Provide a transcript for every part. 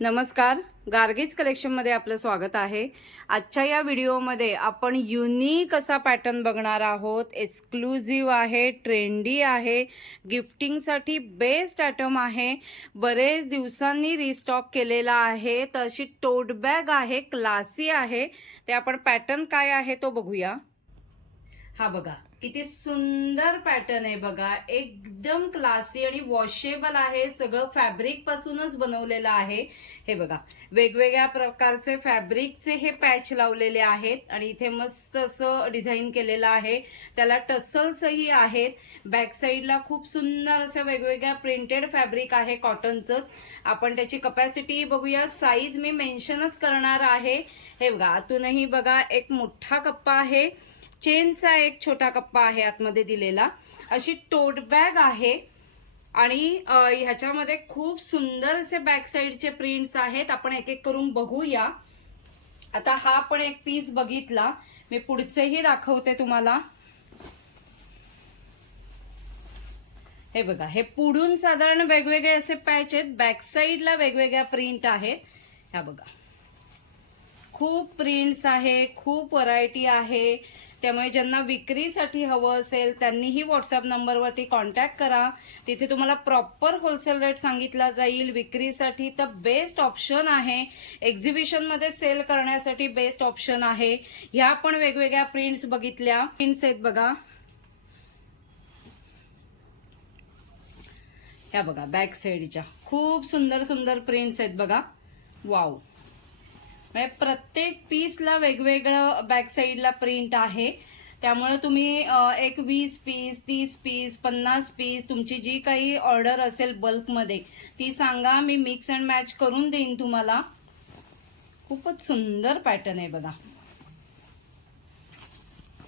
नमस्कार, गार्गीज कलेक्शनमध्ये आपलं स्वागत आहे। आजच्या या व्हिडिओमध्ये आपण युनिक असा पॅटर्न बघणार आहोत। एक्सक्लुझिव्ह आहे, ट्रेंडी आहे, गिफ्टिंगसाठी बेस्ट आयटम आहे। बरेच दिवसांनी रिस्टॉक केलेला आहे। तर अशी टोट बॅग आहे, क्लासी आहे। ते आपण पॅटर्न काय आहे तो बघूया। हा बघा किती सुंदर पॅटर्न आहे बघा, एकदम क्लासी आणि वॉशेबल आहे। सगळं फॅब्रिक पासूनच बनवलेलं आहे। हे बघा वेगवेगळ्या प्रकारचे फॅब्रिकचे हे पॅच लावलेले आहेत आणि इथे मस्त असं डिझाईन केलेलं आहे। त्याला टसल्सही आहेत। बॅक साईडला खूप सुंदर असं वेगवेगळ्या प्रिंटेड फॅब्रिक आहे, कॉटनचंच। आपण त्याची कपॅसिटी बघूया, साईज मी मेन्शनच करणार आहे। हे बघा आतूनही बघा एक मोठा कप्पा आहे, चेनचा एक छोटा कप्पा आहे आतमध्ये दिलेला। अशी टोट बॅग आहे आणि ह्याच्यामध्ये खूप सुंदर असे बॅक साइडचे प्रिंट्स आहेत। आपण एक एक करून बघूया। आता हा पण एक पीस बघितला, मी पुढचेही दाखवते तुम्हाला। हे बघा हे पुढून साधारण वेगवेगळे असे पॅच आहेत, बॅक साइडला वेगवेगळ्या प्रिंट आहेत। ह्या बघा खूप प्रिंट्स आहे, खूप व्हरायटी आहे। त्यामुळे ज्यांना विक्रीसाठी हवं असेल त्यांनीही व्हॉट्सअप नंबरवरती कॉन्टॅक्ट करा। तिथे तुम्हाला प्रॉपर होलसेल रेट सांगितला जाईल। विक्रीसाठी तर बेस्ट ऑप्शन आहे, एक्झिबिशनमध्ये सेल करण्यासाठी बेस्ट ऑप्शन आहे। ह्या पण वेगवेगळ्या प्रिंट्स बघितल्या, प्रिंट्स आहेत बघा। ह्या बघा बॅक साईडच्या खूप सुंदर सुंदर प्रिंट्स आहेत बघा। वाव, प्रत्येक पीसला वेगवेगळं बॅक साईडला प्रिंट आहे। त्यामुळे तुम्ही एक 20 पीस, 30 पीस, 50 पीस तुमची जी काही ऑर्डर असेल बल्कमध्ये ती सांगा, मी मिक्स अँड मॅच करून देईन तुम्हाला। खूपच सुंदर पॅटर्न आहे बघा,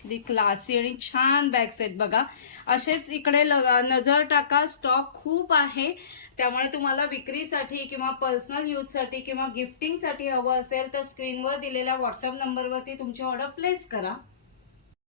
दी क्लासी आणि छान बॅग्स आहेत बघा। असेच इकडे नजर टाका, स्टॉक खूप आहे। त्यामुळे तुम्हाला विक्रीसाठी किंवा पर्सनल यूजसाठी किंवा गिफ्टिंगसाठी हवं असेल तर स्क्रीनवर दिलेल्या व्हॉट्सअप नंबरवरती तुमची ऑर्डर प्लेस करा।